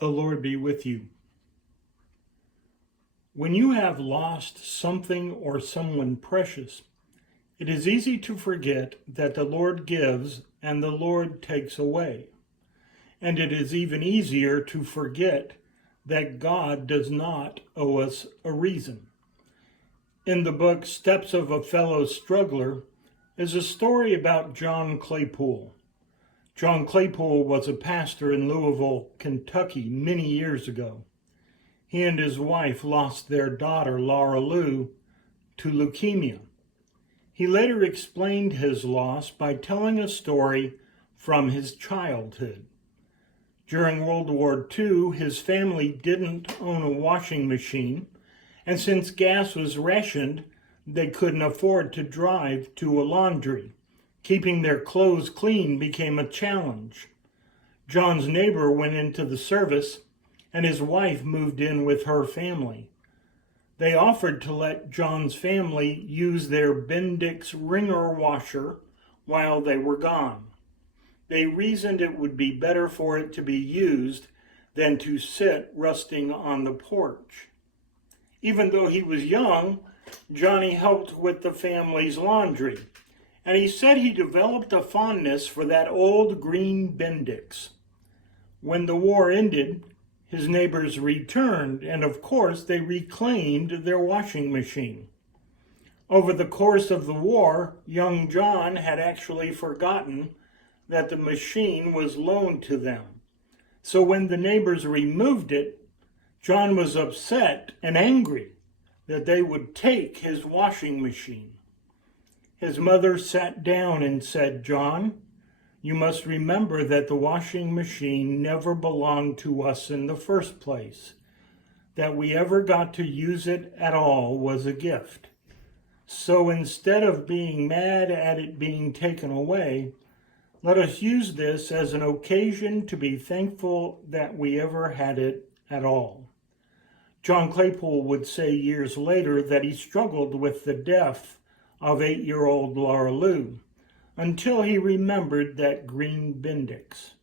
The Lord be with you. When you have lost something or someone precious, it is easy to forget that the Lord gives and the Lord takes away. And it is even easier to forget that God does not owe us a reason. In the book Steps of a Fellow Struggler is a story about John Claypool. John Claypool was a pastor in Louisville, Kentucky, many years ago. He and his wife lost their daughter, Laura Lou, to leukemia. He later explained his loss by telling a story from his childhood. During World War II, his family didn't own a washing machine, and since gas was rationed, they couldn't afford to drive to a laundry. Keeping their clothes clean became a challenge. John's neighbor went into the service, and his wife moved in with her family. They offered to let John's family use their Bendix wringer washer while they were gone. They reasoned it would be better for it to be used than to sit rusting on the porch. Even though he was young, Johnny helped with the family's laundry, and he said he developed a fondness for that old green Bendix. When the war ended, his neighbors returned, and of course they reclaimed their washing machine. Over the course of the war, young John had actually forgotten that the machine was loaned to them. So when the neighbors removed it, John was upset and angry that they would take his washing machine. His mother sat down and said, "John, you must remember that the washing machine never belonged to us in the first place. That we ever got to use it at all was a gift. So instead of being mad at it being taken away, let us use this as an occasion to be thankful that we ever had it at all." John Claypool would say years later that he struggled with the death of 8-year-old Laura Lou until he remembered that green Bendix.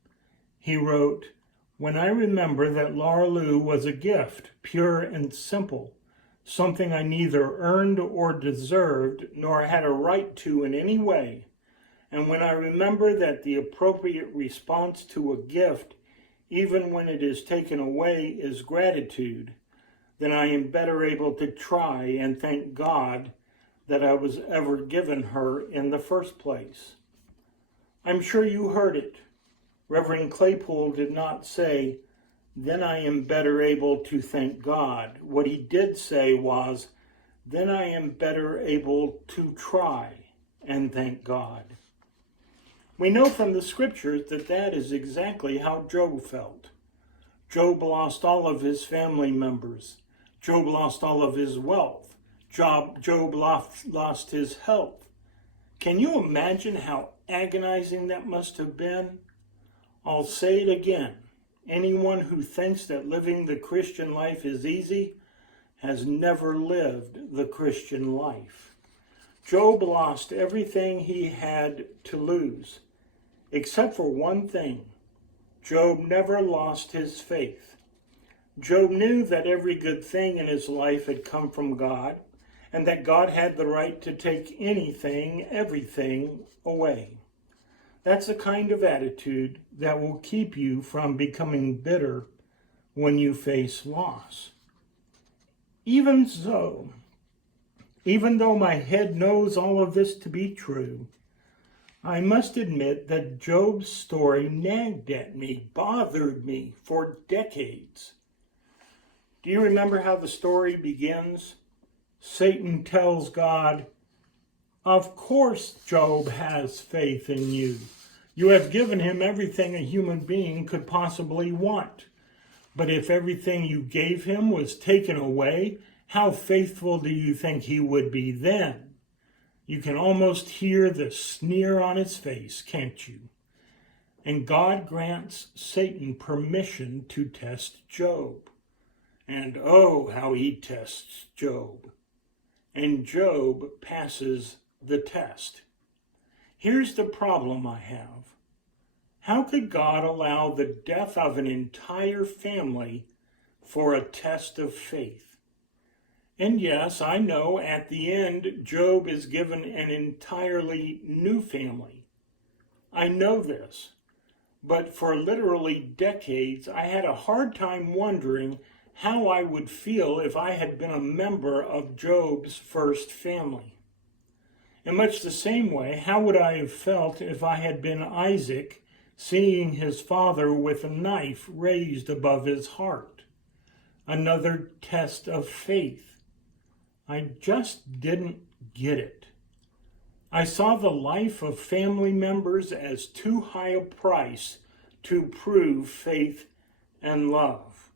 He wrote, "When I remember that Laura Lou was a gift, pure and simple, something I neither earned or deserved nor had a right to in any way, and when I remember that the appropriate response to a gift, even when it is taken away, is gratitude, then I am better able to try and thank God that I was ever given her in the first place." I'm sure you heard it. Reverend Claypool did not say, "Then I am better able to thank God." What he did say was, "Then I am better able to try and thank God." We know from the scriptures that that is exactly how Job felt. Job lost all of his family members. Job lost all of his wealth. Job lost his health. Can you imagine how agonizing that must have been? I'll say it again. Anyone who thinks that living the Christian life is easy has never lived the Christian life. Job lost everything he had to lose, except for one thing. Job never lost his faith. Job knew that every good thing in his life had come from God, and that God had the right to take anything, everything away. That's the kind of attitude that will keep you from becoming bitter when you face loss. Even so, even though my head knows all of this to be true, I must admit that Job's story nagged at me, bothered me for decades. Do you remember how the story begins? Satan tells God, "Of course Job has faith in you. You have given him everything a human being could possibly want. But if everything you gave him was taken away, how faithful do you think he would be then?" You can almost hear the sneer on his face, can't you? And God grants Satan permission to test Job. And oh, how he tests Job. And Job passes the test. Here's the problem I have. How could God allow the death of an entire family for a test of faith? And yes, I know at the end, Job is given an entirely new family. I know this, but for literally decades, I had a hard time wondering how I would feel if I had been a member of Job's first family. In much the same way, how would I have felt if I had been Isaac, seeing his father with a knife raised above his heart? Another test of faith. I just didn't get it. I saw the life of family members as too high a price to prove faith and love.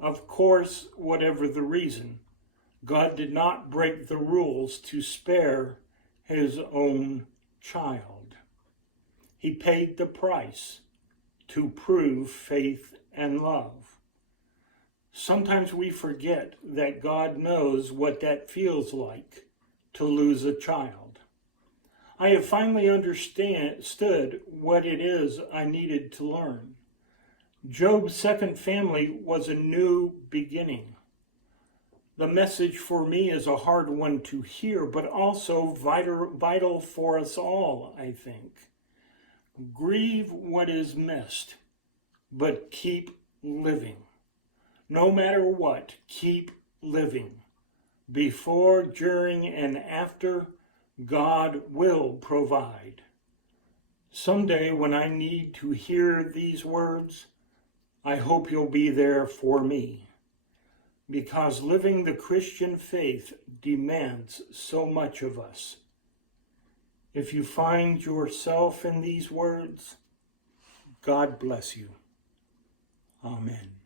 Of course, whatever the reason, God did not break the rules to spare his own child. He paid the price to prove faith and love. Sometimes we forget that God knows what that feels like to lose a child. I have finally understood what it is I needed to learn. Job's second family was a new beginning. The message for me is a hard one to hear, but also vital for us all, I think. Grieve what is missed, but keep living. No matter what, keep living. Before, during, and after, God will provide. Someday when I need to hear these words, I hope you'll be there for me, because living the Christian faith demands so much of us. If you find yourself in these words, God bless you. Amen.